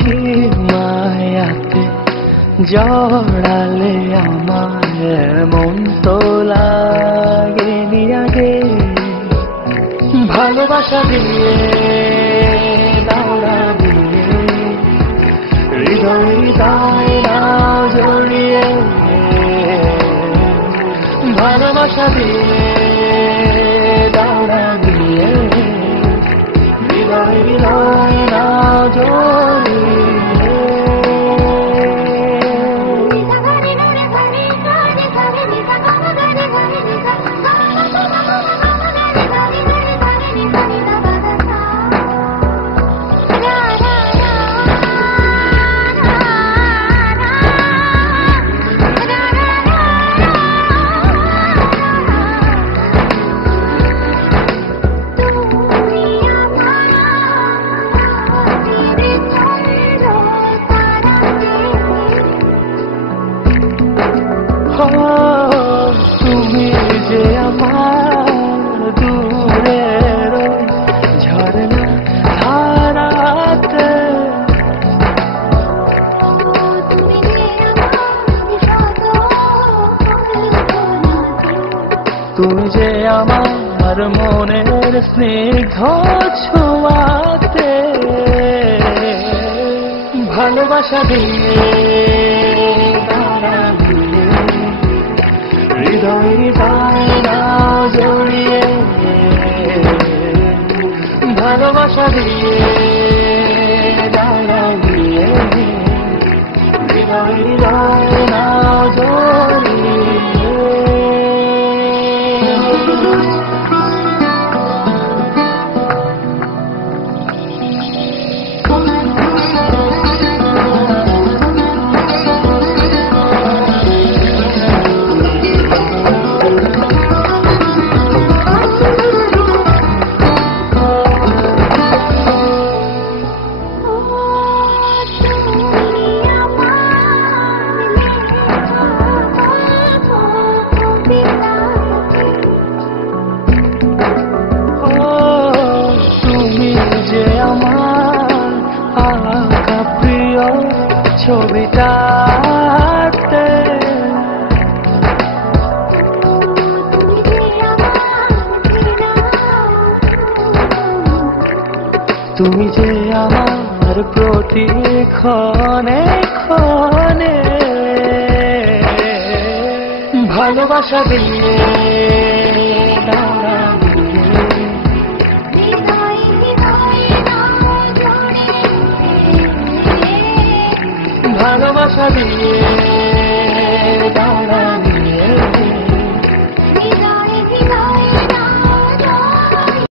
কি মায়াতে জড়ালে আমায় মন তো ভালোবাসা দিয়ে দাওড়া দিয়ে হৃদয় হৃদয় জড়িয়ে ভালোবাসা দিয়ে দাওড়া দিয়ে হৃদয় হৃদয় তুমি যে আমার ওই ঝরনা ধারাতে। তুমি যে আমার মনের স্নিগ্ধ ছোঁয়াতে ভালোবাসা দিয়ে ভালোবাসা দিয়ে দাঁড়া দিয়ে। হৃদয় হৃদয় নাও ছবিটাতে তুমি যে আমার প্রতি ক্ষণে ক্ষণে ভালোবাসা দিয়ে দাঁড়া ভালোবাসা দিয়ে দাঁড়া দিয়ে